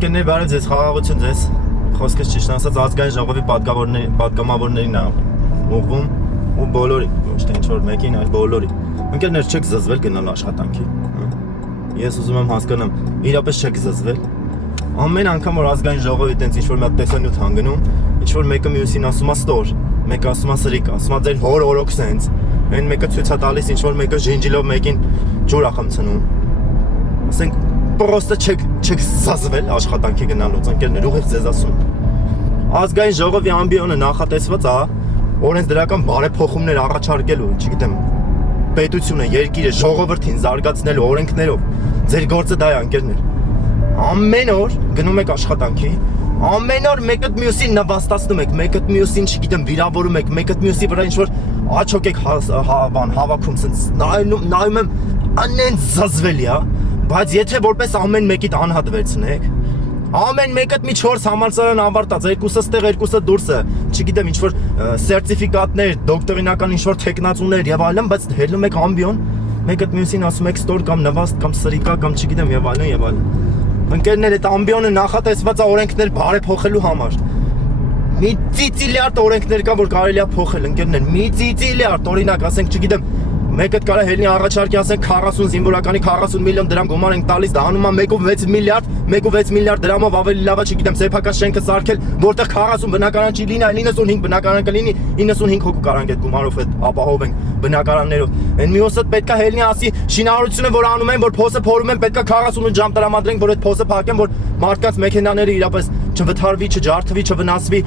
Ընկերներ բարև ձեզ, խաղաղություն ձեզ։ Խոսքս ճիշտ ասած ազգային ժողովի պատգամավորներին է ուղղվում ու բոլորի, ոչ թե ինչ-որ մեկին, այլ բոլորի։ Ընկերներ չեք զզվել գնալ աշխատանքի։ Ես ուզում եմ հասկանամ, իրապես չեք զզվել։ Ամեն անգամ որ ազգային ժողովի տենց ինչ-որ մի հատ տեսանյութ հանգնում, ինչ-որ մեկը մյուսին ասում է ստոր, մեկը ասում է սրիկ, ասում է ձեր հոր օրոք սենց։ Այն մեկը ցույց է տալիս ինչ-որ մեկը ժինջիլով մեկին ջուր է խմցնում։ Ասենք պրոստը չեք զզվել աշխատանքի գնալուց, ընկերներ, ուղիղ ձեզ ասում։ Ազգային ժողովի ամբիոնը նախատեսված է օրենսդրական բարեփոխումներ առաջարկելու, չգիտեմ, պետությունը, երկիրը, ժողովրդին զարգացնելու օրենքներով։ Ձեր գործը դա է, ընկերներ։ Ամեն օր գնում եք աշխատանքի, ամեն օր մեկը մյուսին նվաստացնում եք, մեկը մյուսին, չգիտեմ, վիրավորում եք, մեկը մյուսի վրա ինչ-որ աչոք եք հավաքում, սենց նայում եմ, անեն զզվելի է, բայց եթե որպես ամեն մեկիդ անհատ վերցնեք, ամեն մեկդ մի 4 համալսարան ավարտած, երկուսը ստեղ, երկուսը դուրսը, չգիտեմ, ինչ-որ սերտիֆիկատներ, դոկտորինական ինչ-որ թեկնածուներ եւ այլն, բայց հելնում եք ամբիոն, մեկդ մյուսին ասում եք ստոր կամ նվաստ կամ սրիկա կամ չգիտեմ եւ այլն եւ այլն։ Ընկերներ, այդ ամբիոնը նախատեսված է օրենքներ բարեփոխելու համար։ Մի ծիծիլիարդ օրենքներ կա, որ կարելի է փոխել, ընկերներ, մի ծիծիլիարդ, օրինակ, ասենք, չգիտեմ, մեկը կարա հելնի առաջարկի ասենք 40 զինվորականի 40 միլիոն դրամ գումար ենք տալիս, դա անում է 1.6 միլիարդ դրամով ավելի լավ է, չգիտեմ, սեփական շենքը սարքել, որտեղ 40 բնակարան չի լինի, այլ 95 բնակարան կլինի, 95 հոգու կարանք այդ գումարով այդ ապահովենք բնակարաններով։ Այն մյուսը պետքա հելնի ասի շինարարությունը, որ անում են, որ փոսը փորում են, պետքա 48 ժամ տրամադրենք, որ այդ փոսը փակեն, որ մարդկանց մեքենաները իրապես չվթարվի, չջարդվի, չվնասվի։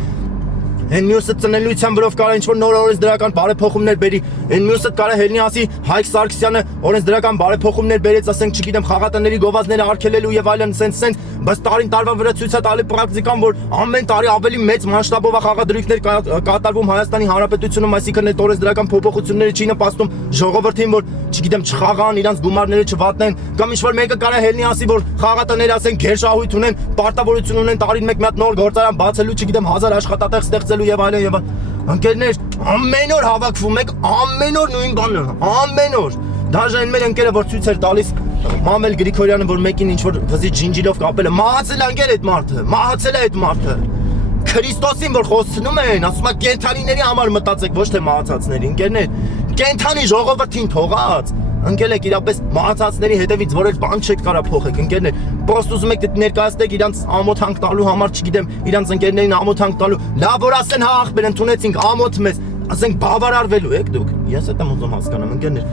Այն մյուսը ծնելիության վրով կարա ինչ-որ նոր օրենսդրական բարեփոխումներ բերի, այն մյուսը կարա հելնի ասի Հայկ Սարգսյանը օրենսդրական բարեփոխումներ բերեց, ասենք, չգիտեմ, խաղատների գովազդները արգելելու եւ այլն, սենց, բայց տարվա վրա ցույց է տալի պրակտիկան, որ ամեն տարի ավելի մեծ մասշտաբով խաղադրույքներ կատարվում Հայաստանի Հանրապետությունում, այսինքն այդ օրենսդրական փոփոխությունները չի նպաստում ժողովրդին, որ չգիտեմ, չխաղան, իրանց գումարները չվատնեն, կամ ինչ-որ մեկը կարա հելնի ասի, որ խաղատները ասենք գերշահույթ ունեն, պարտավորություն ունեն տարին մեկ մի հատ նոր գործարան բացելու, չգիտեմ, 1000 աշխատատեղ ստեղծելու եւ այլն եւ այլն։ Ընկերներ, ամեն օր հավաքվում եք, ամեն օր նույն բանը, ամեն օր։ Դաժե այն մեր ընկերը որ ցույց էր տալիս Մամել Գրիգորյանը, որ մեկին ինչ-որ վզի ջինջիլով կապել է, մահացել է ընկեր այդ մարդը, մահացել է այդ մարդը։ Քրիստոսին որ խոսնում են, ասում է կենթանիների համար մտածեք, ոչ թե մահացածների, ընկերներ, կենթանի ժողովրդին թողած, ընկել եք իրապես մահացածների հետևից որոշ բան չեք կարա փոխեք, ընկերներ, պրոստ ուզում եք ներկայացնեք իրանց ամոթանք տալու համար, չգիտեմ, իրանց ընկերներին ամոթանք տալու, լավ որ ասեն, հա ախպեր ընդունեցինք ամոթ մեզ, ասենք բավարարվելու եք դուք, ես այդ եմ ուզում հասկանամ, ընկերներ,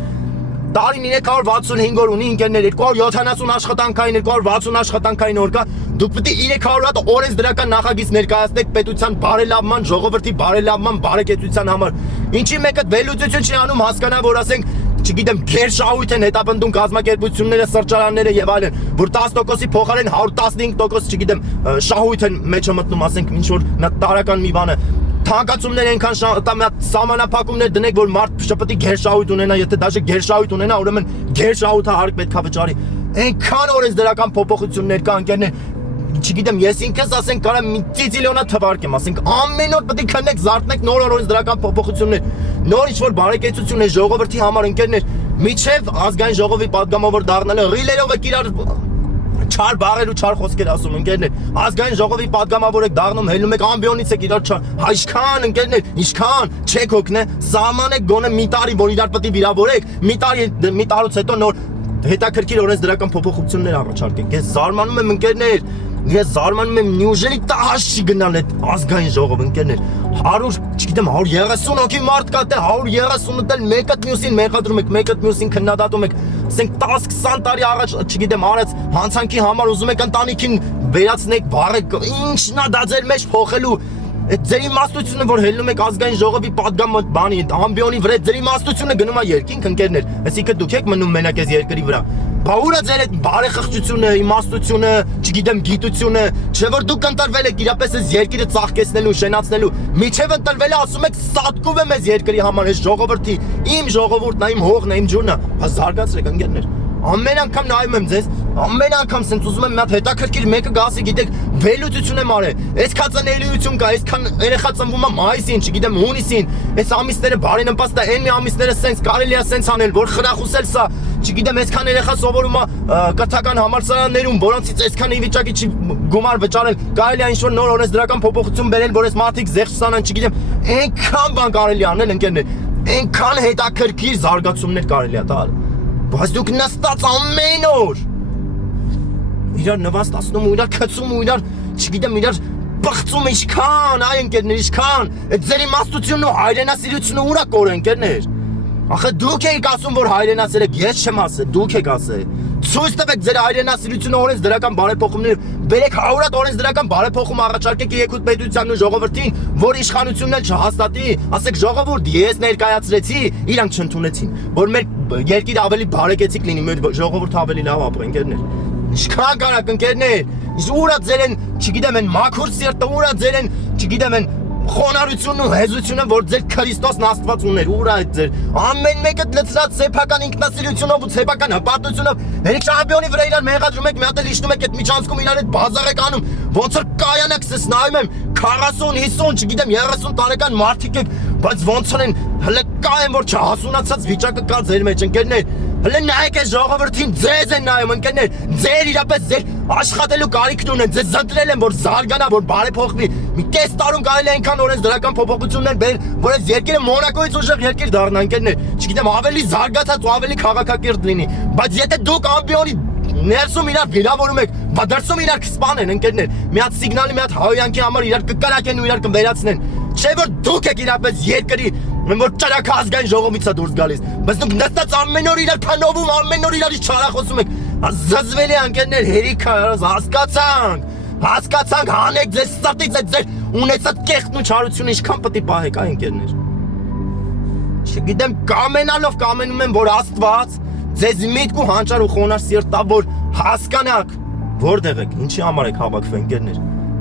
տարին 365 օր ունի ընկերներ, 270 աշխատանքային, 260 աշխատանքային օր կա, դուք պետք է 300 հատ օրենսդրական նախագիծ ներկայացնեք պետության բարելավման, ժողովրդի բարելավման, բարեկեցության համար։ Ինչի մեկը վերլուծություն չի անում հասկանա, որ ասենք, չգիտեմ, գերշահույթ են հետապնդում կազմակերպությունները, սրճարանները եւ այլն, որ 10%-ի փոխարեն 115%, չգիտեմ, շահույթ են մեջը մտնում, ասենք, ինչ որ տարական մի բանը Թանկացումներ այնքան սահմանափակումներ դնեք, որ մարդ շփտի գերշահույթ ունենա, եթե դաշը գերշահույթ ունենա, ուրեմն գերշահույթը հարկ պետքա վճարի։ Այնքան օրենսդրական փոփոխություններ կա, ընկերներ, չգիտեմ, ես ինքս ասենք կարա մի ծիծիլիոնա թվարկեմ, ասենք ամեն օր պետք է քննեք, զարթնեք նոր օրենսդրական փոփոխություններ, նոր ինչ-որ բարեկեցություն է ժողովրդի համար, ընկերներ, միջև ազգային ժողովի պատգամավոր դառնալը ռիլերով եք իրար չար բառեր ու չար խոսքեր ասում, ընկերներ, ազգային ժողովի պատգամավոր եք դառնում, հելնում եք ամբիոնից եք իրար չար, ինչքան ընկերներ, ինչքան չեք հոգնե, սահմանեք գոնե մի տարի, որ իրար պետք է վիրավորեք, մի տարուց հետո նոր հետաքրքիր օրենսդրական փոփոխություններ առաջարկեք։ Ես զարմանում եմ, ընկերներ, ես զարմանում եմ, նյուժելի տահաշ չի գնալ այդ ազգային ժողով, ընկերներ, 100, չգիտեմ, 130 հոգի մարդ կա, թե 130-ը դել մեկը մյուսին մեղադրում եք, մեկը մյուսին քննադատում եք, ասենք 10-20 տարի առաջ, չգիտեմ, արած հանցանքի համար ուզում եք ընտանիքին վերացնեք, վառեք, ինչն է դա ձեր մեջ փոխելու։ Այդ ձեր իմաստությունը, որ հելնում եք ազգային ժողովի պատգամ բանի, ամբիոնի վրա, ձեր իմաստությունը գնում է երկինք, ընկերներ, այսինքն դուք եք մնում մենակ այս երկրի վրա։ Բա ուր է ձեր այդ բարեխղճությունը, իմաստությունը, չգիտեմ, գիտությունը, չէ որ դուք ընտրվել եք իրապես այս երկիրը ծաղկեցնելու, շենացնելու, միջև ընտրվել է ասում եք սատկում եմ այս երկրի համար, այս ժողովրդի, իմ ժողովուրդն է, իմ հողն է, իմ ջուրն է, բա զարգացրեք, ընկերներ։ Ամեն անգամ նայում եմ ձեզ, ամեն անգամ սենց ուզում եմ մի հատ հետաքրքիր մեկը գասի, գիտեք, վերլուծություն եմ արել, այսքան ծնելիություն կա, այսքան երեխա ծնվում է մայիսին, չգիտեմ, հունիսին, այս ամիսները բարենպաստ է, այն մի ամիսները սենց կարելի է սենց անել, որ խրախուսել սա, չգիտեմ, այսքան երեխա սովորում է կրթական համալսարաններում, որոնցից այսքան ի վիճակի չի գումար վճարել, կարելի է ինչ-որ նոր օրենսդրական փոփոխություն բերել, որ այս մարդիկ զեղչ ստանան, չգիտեմ, այնքան բան կարելի է անել, ընկերներ, այնքան հետաքրքիր զարգացումներ կարելի է տալ, բայց դուք նստած ամեն օր իրար նվաստացնում ու իրար քծում ու իրար, չգիտեմ, իրար բղծում ինչքան, այ ընկերներ, ինչքան, այդ ձեր իմաստությունն ու հայրենասիրությունը ուրա կոր ընկերներ։ Ախե դուք եք ասում, որ հայրենասեր եք, ես չեմ ասել, դուք եք ասել։ Ցույց տվեք ձեր հայրենասիրությունը օրենսդրական բարեփոխումներ, բերեք 100 օրենսդրական բարեփոխում առաջարկեք Եգուտ պետությանն ու ժողովրդին, որ իշխանությունն էլ չհաստատի, ասեք ժողովուրդ, ես ներկայացրեցի, իրանք չընդունեցին, որ մեր երկիրը ավելի բարեկեցիկ լինի, մեր ժողովուրդը ավելի լավ ապրի, ընկերներ։ Ինչքան կարաք ընկերներ, ուրա ձեր են, չգիտեմ, են մաքուր սիրտը, ուրա ձեր են, չգիտեմ, են խոնարհությունն ու հեզությունը, որ ձեր Քրիստոսն Աստված ուներ, ուրա այդ ձեր ամեն մեկը լծրած սեփական ինքնասիրությունով ու սեփական հպարտությունով հերիք շամպիոնի վրա իրար մեղադրում եք, մի հատ էլ իջնում եք այդ միջանցքում իրար այդ բազար եք անում, ոնց որ կայանակ սես նայում եմ 40, 50, չգիտեմ 30 տարեկան մարդիկ եք, բայց ոնց որ են հələ կա են, որ չհասունացած վիճակը կա ձեր մեջ, ընկերներ, հələ նայեք այս ժողովրդին, ձեզ են նայում, ընկերներ, ձեր իրապես ձեր աշխատելու կարիքն ունեն, ձեզ զտրել են, որ զարգանա, որ բարեփոխվի, մի կես տարում կարելի է այնքան օրենսդրական փոփոխություններ բերել, որ այս երկիրը Մոնակոյից ուժեղ երկիր դառնա, ընկերներ, չգիտեմ, ավելի զարգացած ու ավելի քաղաքակիրթ լինի, բայց եթե դուք ամբիոնի ներսում իրար վիրավորում եք, բա դրսում իրար կսպանեն, ընկերներ, մի հատ սիգնալի, մի հատ հայոյանքի համար իրար կկրակեն ու իրար կվերացնեն, չէ որ դուք եք իրապես երկրի, որ ճարակա ազգային ժողովից է դուրս գալիս, բայց դուք նստած ամեն օր իրար փնովում, ամեն օր իրարից չարախոսում եք, զզվելի ընկերներ, հերիքա, հասկացանք, հանեք ձեր սրտից այդ ձեր ունեցած կեղտն ու չարությունը ինչքան պետք է պահեք, այ ընկերներ։ Չգիտեմ, կամենալով կամենում եմ, որ Աստված ձեզ միտք ու հանճար ու խոնար սիրտ տա, որ հասկանաք, որտեղ եք, ինչի համար եք հավաքվել, ընկերներ։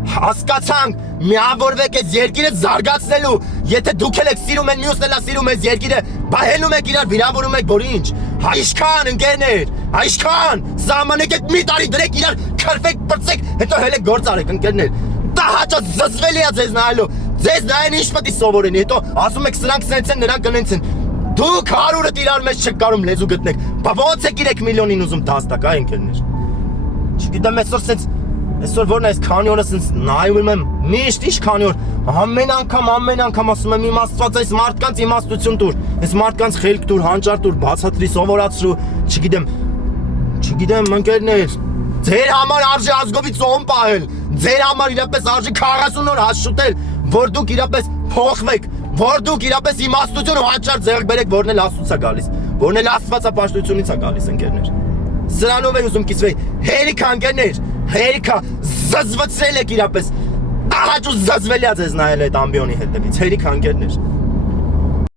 Հասկացանք, միավորվեք այս երկիրը զարգացնելու, եթե դուք եք սիրում են, մյուսն էլ սիրում այս երկիրը, բա հելում եք իրար, վիրավորում եք, որ ինչ, այսքան ընկերներ, այսքան, սահմանեք այդ մի տարի դրեք իրար, քրվեք, պրծեք, հետո հելեք գործ արեք, ընկերներ, դա հաճա զզվելի է ձեզ նայելու, ձեզ նայեն ինչ պետք է սովորեն, հետո ասում եք սրանք սենց են, նրանք կնենց են, դուք 100-ը իրար մեջ չեք կարում լեզու գտնեք, բա ոնց եք 3 միլիոնին ուզում դաստակ, այ ընկերներ։ Չգիտեմ, այսօր որն է, այս քանի օրը սենց նայում եմ, միշտ ինչ քանի օր, ամեն անգամ ասում եմ, իմ Աստված այս մարդկանց իմաստություն տուր, այս մարդկանց խելք տուր, հանճար տուր, բացատրի, սովորացրու, չգիտեմ, ընկերներ, ձեր համար արժի ազգովից ծոմ պահել, ձեր համար իրապես արժի 40 օր հաց շուտել, որ դուք իրապես փոխվեք, որ դուք իրապես իմաստություն ու հանճար ձեռք բերեք, որն էլ Աստծուց է գալիս, որն էլ Աստվածապաշտությունից է գալիս, ընկերներ։ Սրանով է ուզում կիսվել, հերիքա ընկերներ, հերիքա զզվցրել եք իրապես, ահաճ ու զզվելի է ձեզ նայել այդ ամբիոնի հետևից, հերիքա ընկերներ։